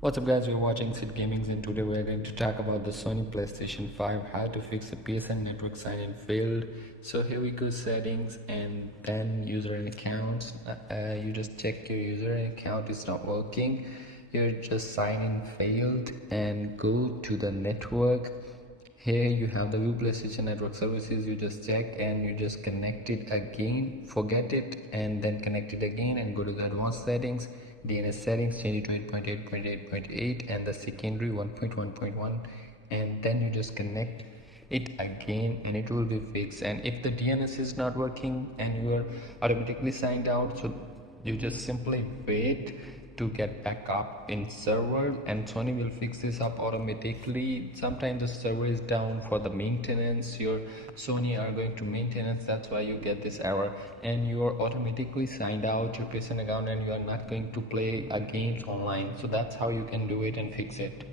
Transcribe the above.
What's up guys, we're watching Sid Gamings and today we're going to talk about the Sony PlayStation 5, how to fix the PSN network sign-in failed. So here we go, settings and then user and accounts. You just check your user and account is not working. Here just sign in failed and go to the network. Here you have the view PlayStation network services. You just check and you just connect it again, forget it and then connect it again and go to the advanced settings, DNS settings, change it to 8.8.8.8 and the secondary 1.1.1 and then you just connect it again and it will be fixed. And if the DNS is not working and you are automatically signed out, so you just simply wait to get back up in server and Sony will fix this up automatically. Sometimes the server is down for the maintenance, your Sony are going to maintenance, that's why you get this error and you are automatically signed out your PSN account and you are not going to play games online. So that's how you can do it and fix it.